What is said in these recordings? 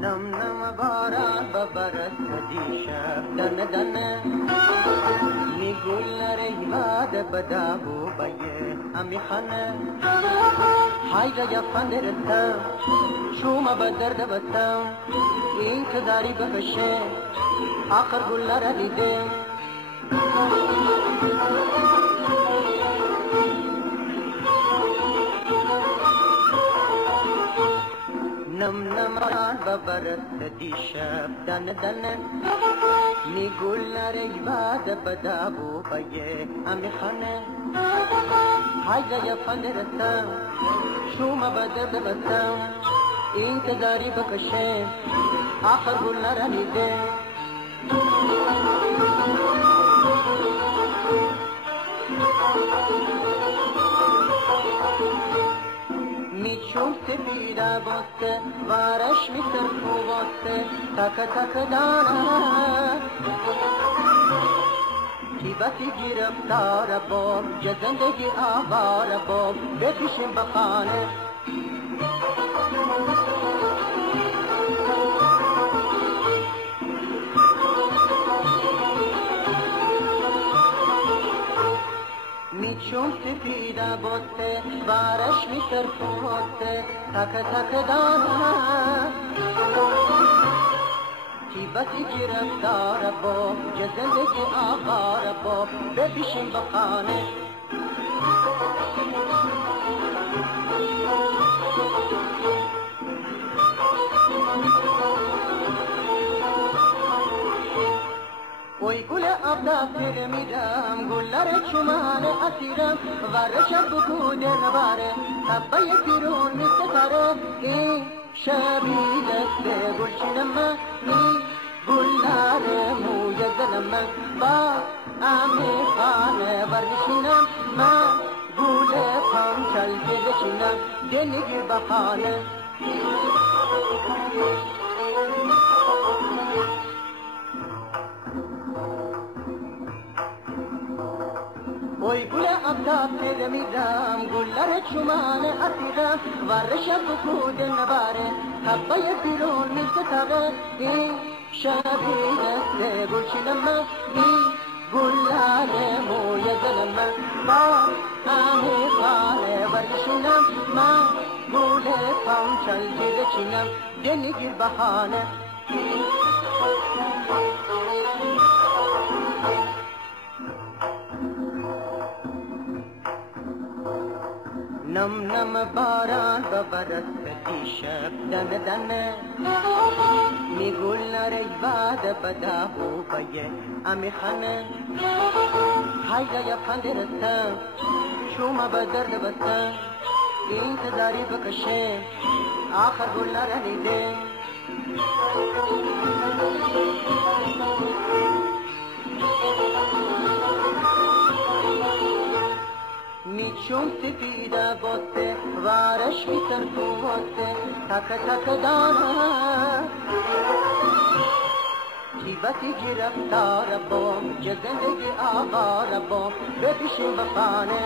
نم نم باران ببرد دیشب دن دن میگول ریواد بدابو بیه امی خانه های جا فندرتم شوما بدرد بتم این که داری بکشه آخر گل را دیدم نم نم باران ببرد دیشب دن دن میگول ریواد بدابو بیه امی خانه های جا فندرتم شوما بدرد بتم این که داری بکشه آخر گل را دیدم میچون سپیده باسته وارش میسرفو باسته تک تک دانه کی بسی گرفتار باب زندگی آوار باب بکشیم بخانه میچون سپیده باسته وارش میسرفو باسته تک تک دانه کی بسی گرفتار باب زندگی آوار باب بپیشیم بخانه وی گل افدافته میدم گلر چمان اسیرم ورشم بکود نباره حبه پیرون میستاره این شبی دست گلچینم این گلر موی زنم با امی خانه برنشینم من گل پام چل بچینم دنگیر بخانه وی گل افدافته میدم گلر چمان اسیرم ورشم بکود نباره حبه پیرون میستاره این شبی دست گلچینم این گلر موی زنم با امی خانه برنشینم من گل پام چل بچینم دنگیر بخانه نم نم باران ببرد دیشب دن دن میگول ریواد بدابو بیه امی خانه های جا فندرتم شوما بدرد بتم این که داری بکشه آخر گل را دیدم میچون سپیده باسته وارش میسرفو باسته تک تک دانه کی بسی گرفتار بام زندگی آوار بام بپیشیم بخانه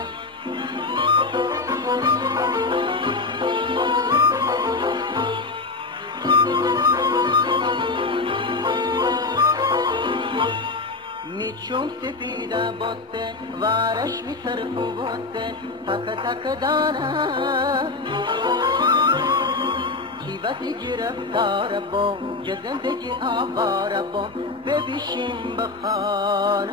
میچون سپیده باسته وارش میسرفو باسته تک تک دانه کی بسی گرفتار بام زندگی آوار بام ببیشیم بخانه